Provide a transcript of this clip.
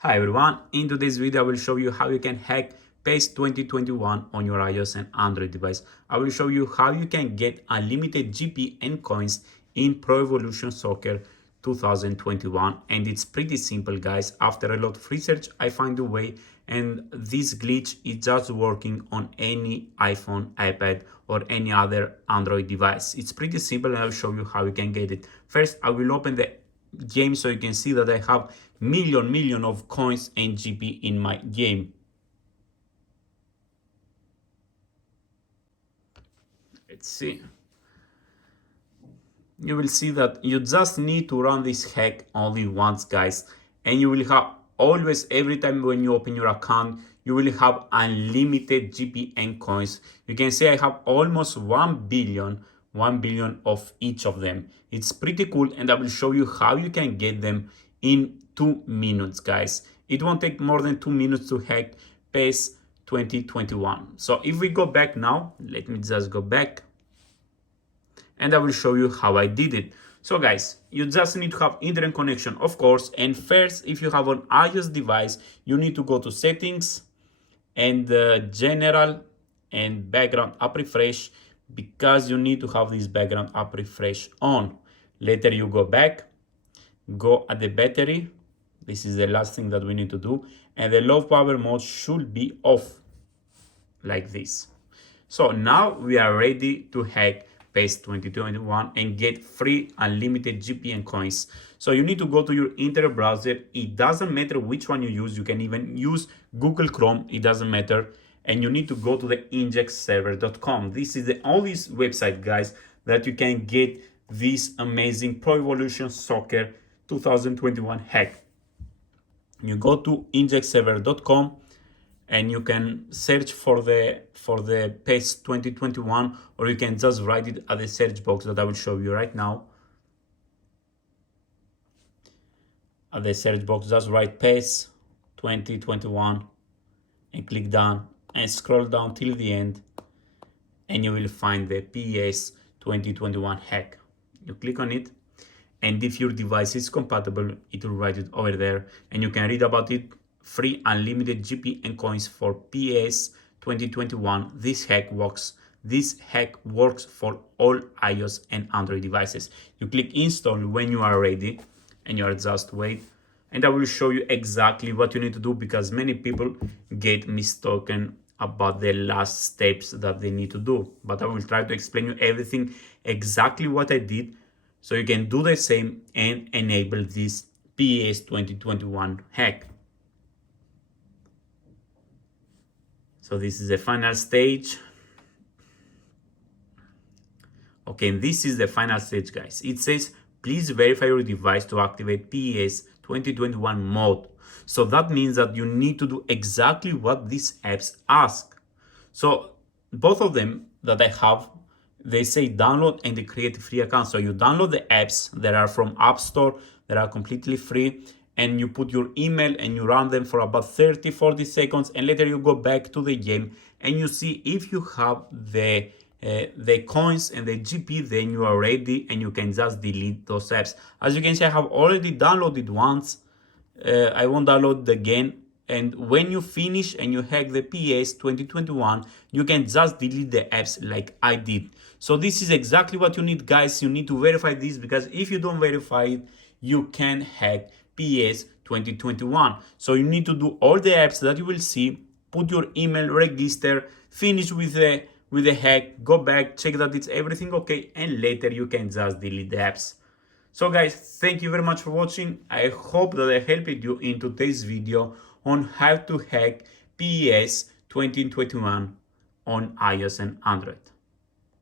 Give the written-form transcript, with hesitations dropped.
Hi everyone, in today's video I will show you how you can hack PES 2021 on your iOS and Android device. I will show you how you can get unlimited GP and coins in Pro Evolution Soccer 2021, and it's pretty simple guys. After a lot of research I find a way, and this glitch is just working on any iPhone, iPad or any other Android device. It's pretty simple and I'll show you how you can get it. First I will open the game so you can see that I have million of coins and GP in my game. Let's see. You will see that you just need to run this hack only once guys, and you will have always, every time when you open your account, you will have unlimited GP and coins. You can see I have almost 1 billion of each of them. It's pretty cool, and I will show you how you can get them in 2 minutes guys. It won't take more than 2 minutes to hack PES 2021. So if we go back now, let me just go back and I will show you how I did it. So guys, you just need to have internet connection, of course, and first, if you have an iOS device, you need to go to settings and general and background app refresh, because you need to have this background app refresh on. Later you go back, go at the battery. This is the last thing that we need to do, and the low power mode should be off like this. So now we are ready to hack PES 2021 and get free unlimited GP and coins. So you need to go to your internet browser. It doesn't matter which one you use. You can even use Google Chrome. It doesn't matter. And you need to go to the injectserver.com. This is the only website, guys, that you can get this amazing Pro Evolution Soccer 2021 hack. You go to injectserver.com and you can search for the PES 2021, or you can just write it at the search box that I will show you right now. At the search box, just write PES 2021 and click done, and scroll down till the end, and you will find the PES 2021 hack. You click on it, and if your device is compatible, it will write it over there, and you can read about it. Free unlimited GP and coins for PES 2021. This hack works. This hack works for all iOS and Android devices. You click install when you are ready, and you are just wait. And I will show you exactly what you need to do, because many people get mistaken about the last steps that they need to do. But I will try to explain you everything, exactly what I did, so you can do the same and enable this PES 2021 hack. So this is the final stage. Okay, and this is the final stage, guys. It says, please verify your device to activate PES 2021 mode. So that means that you need to do exactly what these apps ask. So both of them that I have, they say download and they create a free account. So you download the apps that are from App Store, that are completely free, and you put your email and you run them for about 30-40 seconds, and later you go back to the game and you see if you have the coins and the GP, then you are ready and you can just delete those apps. As you can see, I have already downloaded once. I won't download it again. And when you finish and you hack the PES 2021, you can just delete the apps like I did. So this is exactly what you need, guys. You need to verify this, because if you don't verify it, you can hack PES 2021. So you need to do all the apps that you will see, put your email, register, finish with the hack, go back, check that it's everything okay, and later you can just delete the apps. So guys, thank you very much for watching. I hope that I helped you in today's video on how to hack PES 2021 on iOS and Android.